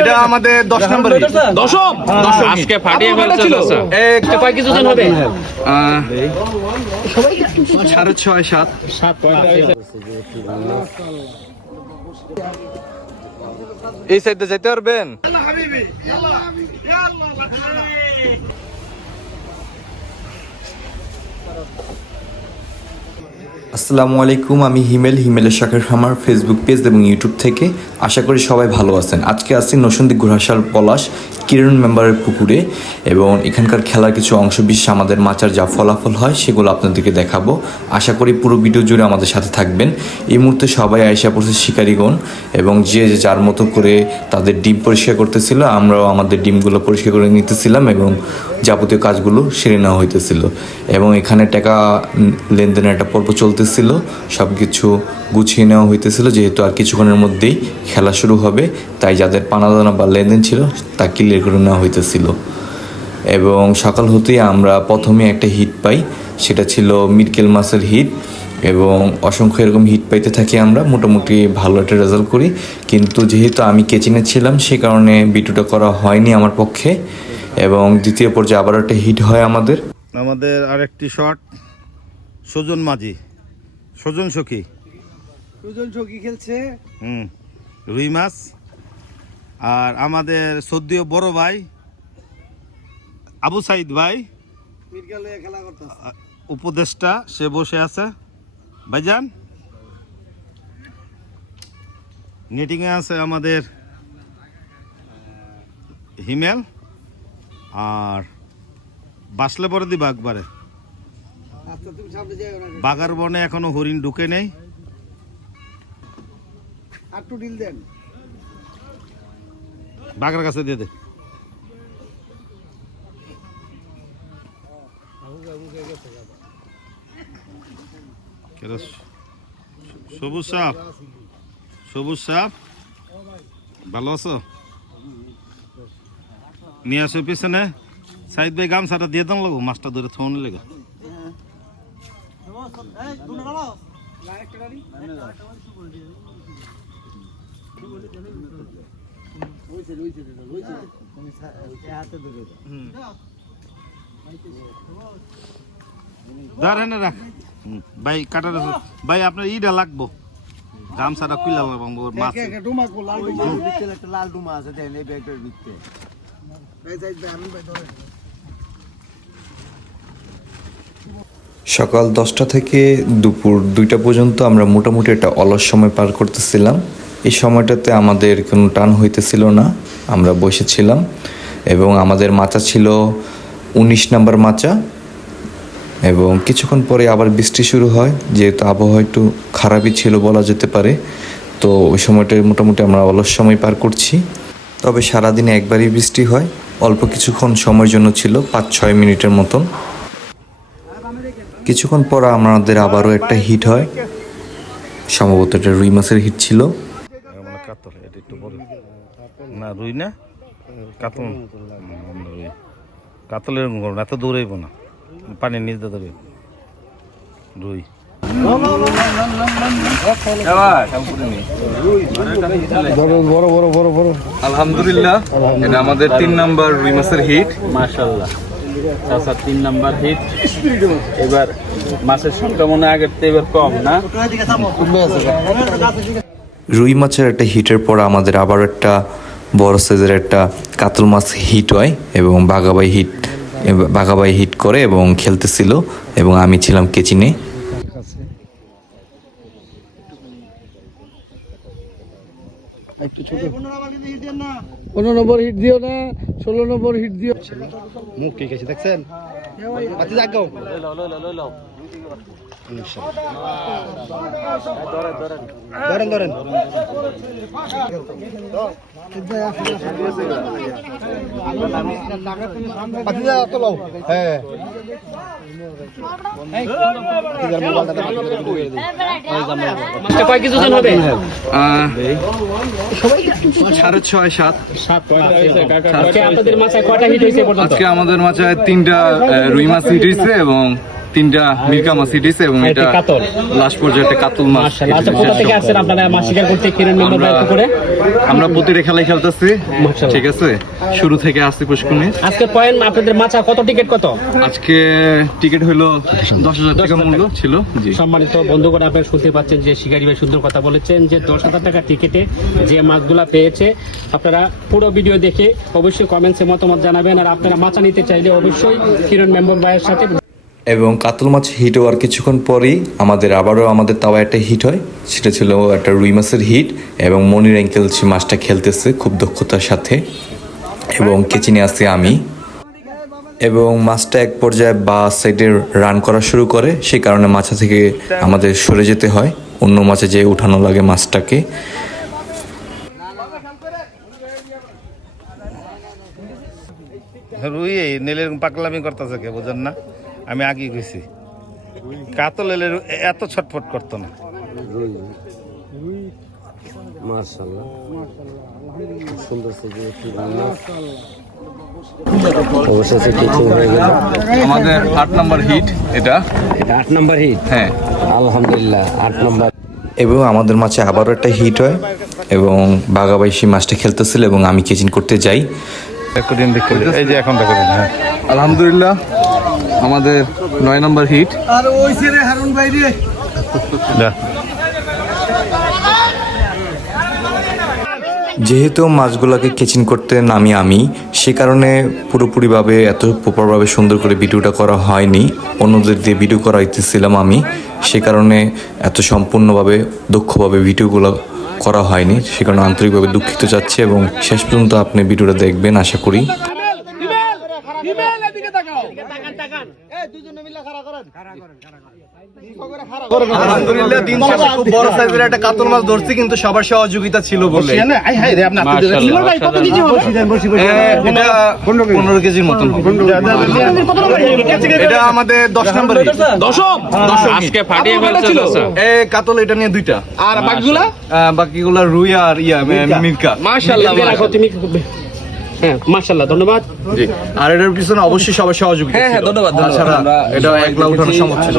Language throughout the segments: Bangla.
এটা আমাদের 10 নম্বর দশম আজকে ফাটিয়ে ফেলছে কয় কিছু জন হবে 6.5 7 এই সাইডে যেতে পারবেন? আসসালামু আলাইকুম, আমি হিমেলের শখের খামার ফেসবুক পেজ এবং ইউটিউব থেকে। আশা করি সবাই ভালো আছেন। আজকে আসছি নরসিংদী ঘোড়াশাল পলাশ কিরণ মেম্বারের পুকুরে এবং এখানকার খেলার কিছু অংশ বিশেষ আমাদের মাচার যা ফলাফল হয় সেগুলো আপনাদেরকে দেখাবো। আশা করি পুরো ভিডিও জুড়ে আমাদের সাথে থাকবেন। এই মুহূর্তে সবাই আয়সা পড়ছে শিকারীগণ এবং যে যার মতো করে তাদের ডিম পরিষ্কার করতেছিল, আমরাও আমাদের ডিমগুলো পরিষ্কার করে নিতেছিলাম এবং যাবতীয় কাজগুলো সেরে নেওয়া হইতেছিল এবং এখানে টাকা লেনদেনের একটা পর্ব চলতেছিল। সব কিছু গুছিয়ে নেওয়া হইতেছিল যেহেতু আর কিছুক্ষণের মধ্যেই খেলা শুরু হবে, তাই যাদের পানাদানা বা লেনদেন ছিল তা ক্লিয়ার করে নেওয়া হইতেছিল। এবং সকাল হতেই আমরা প্রথমে একটা হিট পাই, সেটা ছিল মিরকেল মাছের হিট এবং অসংখ্য এরকম হিট পাইতে থাকি। আমরা মোটামুটি ভালো একটা রেজাল্ট করি, কিন্তু যেহেতু আমি কেচিনে ছিলাম সে কারণে ভিডিওটা করা হয়নি আমার পক্ষে। এবং দ্বিতীয় পর্যায়ে আবার একটা হিট হয় আমাদের আরেকটি শট সুজন মাঝি, সুজন সখী খেলছে রুই মাছ। আর আমাদের সদ্যীয় বড় ভাই আবু সাইদ ভাই খেলা করতে উপদেষ্টা, সে বসে আছে। ভাইজান নেটিংয়ে আছে আমাদের হিমেল, আর বাসলে পরে দিবা একবারে। বাগার বনে এখনো হরিণ ঢুকে নেই। একটু ডিল দেন, বাগার কাছে দিয়ে দে। সবুজ সাপ, সবুজ সাপ ভালো আছো? নিয়ে আসো পিছনে। সাইদ ভাই গামছাটা দিয়ে দাম লাগো, মাছটা ধরে থোনে লেগে। রাখ ভাই, কাটার ভাই আপনার ইটা লাগবো, গামছাটা কুইলা লাগবো। মাছ লাল ডুমা আছে দেন এই ব্যাগটার ভিতরে। সকাল 10টা থেকে দুপুর 2টা পর্যন্ত আমরা মোটামুটি একটা অলস সময় পার করতেছিলাম। এই সময়টাতে আমাদের কোনো টান হইতেছিল না, আমরা বসেছিলাম এবং আমাদের মাচা ছিল 19 নাম্বার মাচা। এবং কিছুক্ষণ পরে আবার বৃষ্টি শুরু হয়, যেহেতু আবহাওয়া একটু খারাপই ছিল বলা যেতে পারে। তো ওই সময়টায় মোটামুটি আমরা অলস সময় পার করছি। তবে সারাদিনে একবারই বৃষ্টি হয়, অল্প কিছুক্ষণ সময়ের জন্য ছিল 5-6 মিনিটের মতন। কিছুক্ষণ পর আমাদের আবারও একটা হিট হয়, সম্ভবত এটা রুই মাছের হিট ছিল। কাতল, এটা একটু বড় না, রুই না কাতল। কাতলের এত দৌড়াইব না, পানির নিচ দিয়ে দেবে রুই। আলহামদুলিল্লাহ, এটা আমাদের 3 নাম্বার রুই মাছের হিট। মাশাআল্লাহ, 3 নাম্বার হিট। এবার মাছের সংখ্যা মনে আগের থেকে এবার কম না? রুই মাছের একটা হিটের পর আমাদের আবার একটা বড় সাইজের একটা কাতল মাছ হিট হয় এবং বাঘাবাই হিট করে এবং খেলতেছিল এবং আমি ছিলাম কেচিনে। একটু ছোট 15 নম্বর হিট দিও না, 16 নম্বর হিট দিও। মুখ ঠিক আছে দেখছেন? আচ্ছা যাও ধরেন ধরেন হ্যাঁ কয় কিছু জন হবে 6.5 7 আপনাদের মাথায় কয়টা হিট হয়েছে পর্যন্ত? আজকে আমাদের মাথায় 3টা রুই মাছ হিট হয়েছে এবং তিনটা মিরকা মাছ হিট এবং এটা কাতল লাস্ট পর্যায়ে একটা কাতল মাছ। মাশাআল্লাহ। আচ্ছা, কোথা থেকে আসছেন আপনারা মাছ শিকার করতে কিরণ মেম্বার বাইরে করে? আমরা প্রতিটা খেলায় খেলতেছি, মাশাআল্লাহ। ঠিক আছে, শুরু থেকে আসছি পুষ্কুনি। আজকে পয়েন্ট আপনাদের মাছা কত টিকিট কত? আজকে টিকিট হলো 10,000 টাকা মূল্য ছিল। জি সম্মানিত বন্ধুগণ, আপনারা শুনতে পাচ্ছেন যে শিকারি ভাই সুন্দর কথা বলেছেন যে 10,000 টাকা টিকিটে যে মাছগুলা পেয়েছে। আপনারা পুরো ভিডিও দেখে অবশ্যই কমেন্টসে মতামত জানাবেন। আর আপনারা মাছা নিতে চাইলে অবশ্যই কিরণ মেম্বার ভাইয়ের সাথে। এবং কাতল মাছ হিট হওয়ার কিছুক্ষণ পরেই আমাদের তাওয়া একটা হিট হয়, সেটা ছিল একটা রুই মাছের হিট। এবং মনির অ্যাঙ্কেল সে মাছটা খেলতেছে খুব দক্ষতার সাথে এবং কেচিনে আছে আমি। এবং মাছটা এক পর্যায়ে বা সাইডে রান করা শুরু করে, সেই কারণে মাছা থেকে আমাদের সরে যেতে হয়, অন্য মাছে যেয়ে উঠানো লাগে মাছটাকে। রুই নেলের পাকলামি করতেছে কে বুঝেন না, আমি আগে গেছি কাতল এলের এত ছটফট করতো না। মাশাআল্লাহ সুন্দর অবশেষে কিছু হয়ে গেল। আমাদের 8 নাম্বার হিট এটা 8 নাম্বার হিট। হ্যাঁ আলহামদুলিল্লাহ 8 নাম্বার। এবং আমাদের মাছে আবারও একটা হিট হয় এবং বাঘাবাইশি মাছটা খেলতেছিল এবং আমি কেচিন করতে যাই। এই যে এখন দেখেন, হ্যাঁ আলহামদুলিল্লাহ আমাদের 9 নাম্বার হিট। যা। যেহেতু মাছগুলোকে কেচিন করতে নামি আমি, সে কারণে পুরোপুরিভাবে এত প্রপারভাবে সুন্দর করে ভিডিওটা করা হয়নি, অন্যদের দিয়ে ভিডিও করা হইতেছিলাম আমি, সে কারণে এত সম্পূর্ণভাবে দক্ষভাবে ভিডিওগুলো করা হয়নি, সে কারণে আন্তরিকভাবে দুঃখিত চাচ্ছি। এবং শেষ পর্যন্ত আপনি ভিডিওটা দেখবেন আশা করি। আলহামদুলিল্লাহ দিন শেষে খুব বড় সাইজের একটা কাতল মাছ ধরছি, কিন্তু সবার সহযোগিতা ছিল বলে এটা 15 কেজির মতন হবে। এটা আমাদের 10 নাম্বার হিট। আজকে ফাটিয়ে ফেলছিল এই কাতল এটা নিয়ে 2টা। আর বাকিগুলা রুই আর মিরকা। মাশাআল্লাহ হ্যাঁ মাশাআল্লাহ, ধন্যবাদ। জি, আর এটার পিছনে অবশ্যই সবার সহযোগিতা। হ্যাঁ ধন্যবাদ। তাছাড়া এটা একলা উঠানো সম্ভব ছিল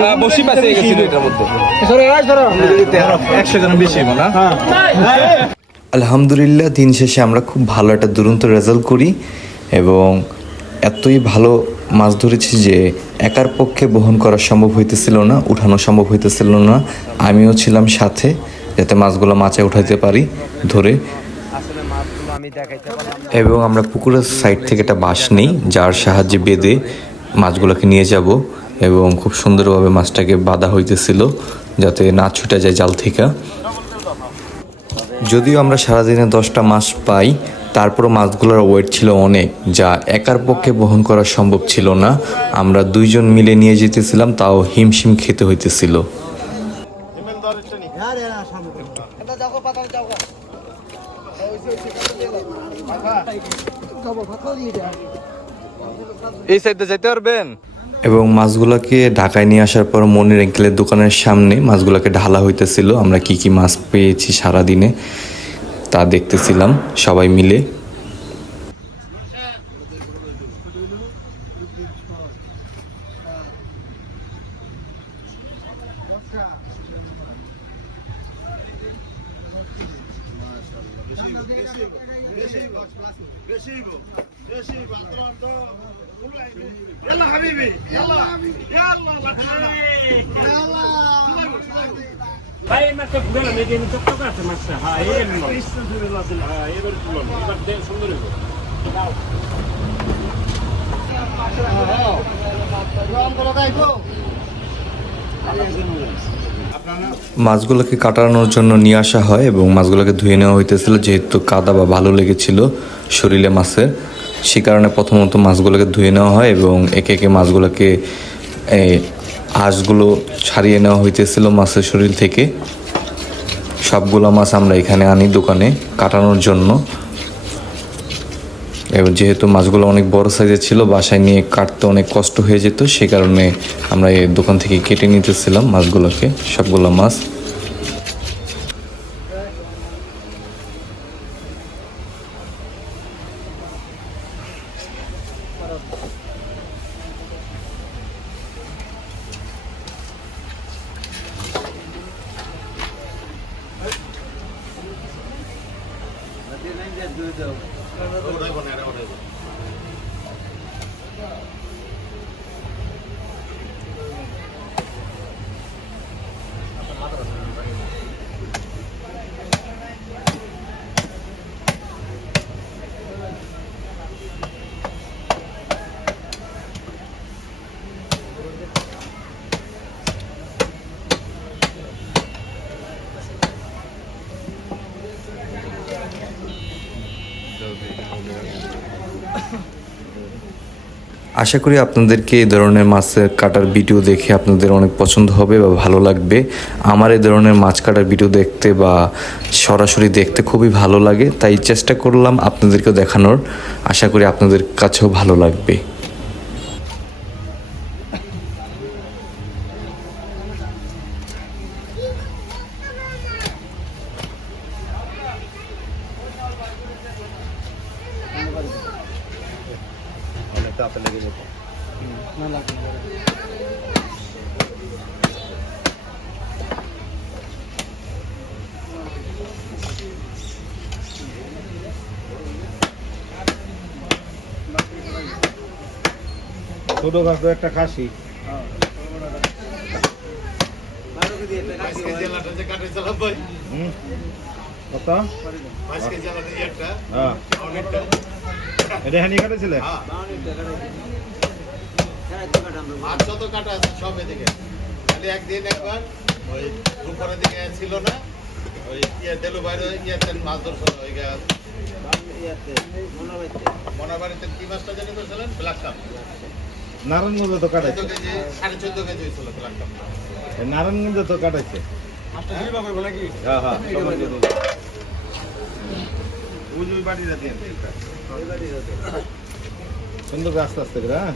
না। বসি পাশে গেছিল এটার মধ্যে 100 জন বেশি না। আলহামদুলিল্লাহ দিন শেষে আমরা খুব ভালো একটা দুরন্ত রেজাল্ট করি এবং এতই ভালো মাছ ধরেছি যে একার পক্ষে বহন করা সম্ভব হইতেছিল না, উঠানো সম্ভব হইতেছিল না। আমিও ছিলাম সাথে, যাতে মাছগুলো মাছে উঠাইতে পারি ধরে। এবং আমরা পুকুরের সাইড থেকে একটা বাঁশ নিই, যার সাহায্যে বেঁধে মাছগুলোকে নিয়ে যাব। এবং খুব সুন্দরভাবে মাছটাকে বাঁধা হইতেছিল যাতে না ছুটে যায় জাল থেকে। যদিও আমরা সারাদিনে 10টা মাছ পাই, তারপরও মাছগুলোর ওয়েট ছিল অনেক, যা একার পক্ষে বহন করা সম্ভব ছিল না। আমরা 2 জন মিলে নিয়ে যেতেছিলাম, তাও হিমশিম খেতে হইতেছিল। এই সাইডে যেতে পারবেন। এবং মাছগুলোকে ঢাকায় নিয়ে আসার পর মনির অ্যাঙ্কেলের দোকানের সামনে মাছগুলোকে ঢালা হইতেছিল। আমরা কি কি মাছ পেয়েছি সারাদিনে তা দেখতেছিলাম সবাই মিলে। ভাই মাছটা গুলো মেদিন চকচক আছে মাছটা। হ্যাঁ এই এবার তুলুন, এবার দেখ সুন্দর হইব। মাছগুলোকে কাটানোর জন্য নিয়ে আসা হয় এবং মাছগুলোকে ধুয়ে নেওয়া হইতেছিল, যেহেতু কাদা বা ভালো লেগেছিল শরীরে মাছের, সে কারণে প্রথমত মাছগুলোকে ধুয়ে নেওয়া হয় এবং একে একে মাছগুলোকে আঁশগুলো ছাড়িয়ে নেওয়া হইতেছিল মাছের শরীর থেকে। সবগুলো মাছ আমরা এখানে আনি দোকানে কাটানোর জন্য। এবং যেহেতু মাছগুলো অনেক বড় সাইজের ছিল, বাসায় নিয়ে কাটতে অনেক কষ্ট হয়ে যেত, সে কারণে আমরা এই দোকান থেকে কেটে নিতেছিলাম মাছগুলোকে, সবগুলো মাছ। আশা করি আপনাদেরকে এই ধরনের মাছ কাটার ভিডিও দেখে আপনাদের অনেক পছন্দ হবে বা ভালো লাগবে। আমার এই ধরনের মাছ কাটার ভিডিও দেখতে বা সরাসরি দেখতে খুবই ভালো লাগে, তাই চেষ্টা করলাম আপনাদেরকেও দেখানোর। আশা করি আপনাদের কাছেও ভালো লাগবে। অনেক তাতে লেগে যেত। ছোট গাছ তো একটা খাসি হুম, কত? হ্যাঁ। এটা হানি কাটেছিলে? একদিন একবার ওই দুপুরের দিকে ছিল না, ওই দেলু বাইরে মাছ ধরছিল ওই মনাবাড়িতে কি মাছটা জানি ধরছিলেন? Black cup. নারায়ণগঞ্জ তো কাটাইছে, 14.5 কেজি হয়েছিল ব্ল্যাক কাপ। নারায়ণগঞ্জ তো কাটাইছে। হ্যাঁ হ্যাঁ, ওই বাড়িটা দিয়ে সুন্দর করে আস্তে আস্তে করে। হ্যাঁ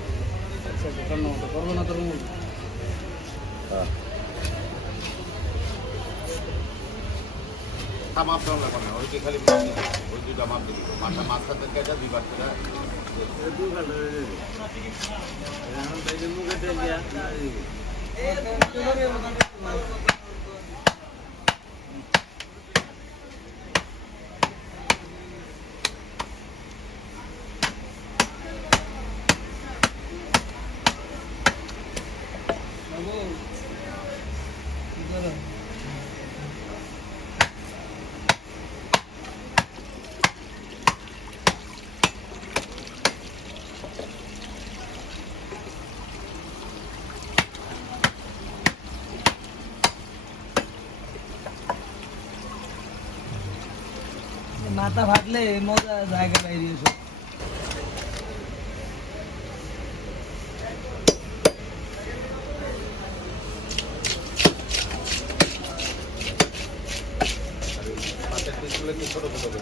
মাপ দেওয়া লাগবে না, ওই যে খালি ওই দুইটা মাপ দিয়ে দিল। মাছ সাথে কেটে দুইবার করে মাথা ফাটলে মজা জায়গা বাইরে ছোট ছোট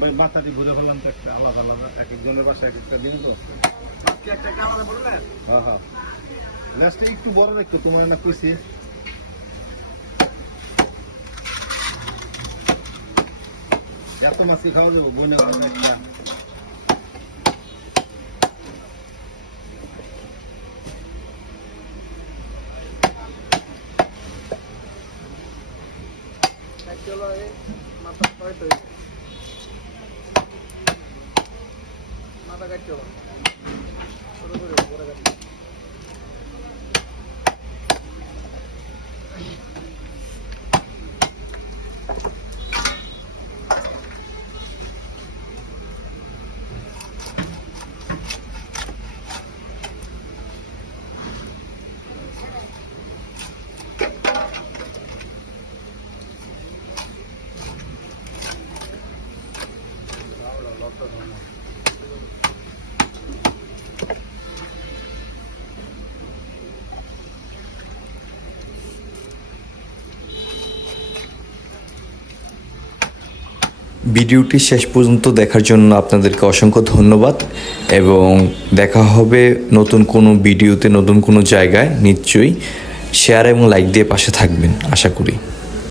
ভাই মাথাটি ঘুরে ফেললাম তো একটা আলাদা আলাদা, এক একজনের বাসায় এক একটা দিন তো। হ্যাঁ হ্যাঁ, গ্যাসটা একটু বড় রাখতো, তোমার না কইছি। এত মাছই খাওয়া যাবো বইনে একটা। মাথা কাটতে ভিডিওটি শেষ পর্যন্ত দেখার জন্য আপনাদেরকে অসংখ্য ধন্যবাদ এবং দেখা হবে নতুন কোনো ভিডিওতে নতুন কোনো জায়গায়। নিশ্চয়ই শেয়ার এবং লাইক দিয়ে পাশে থাকবেন আশা করি।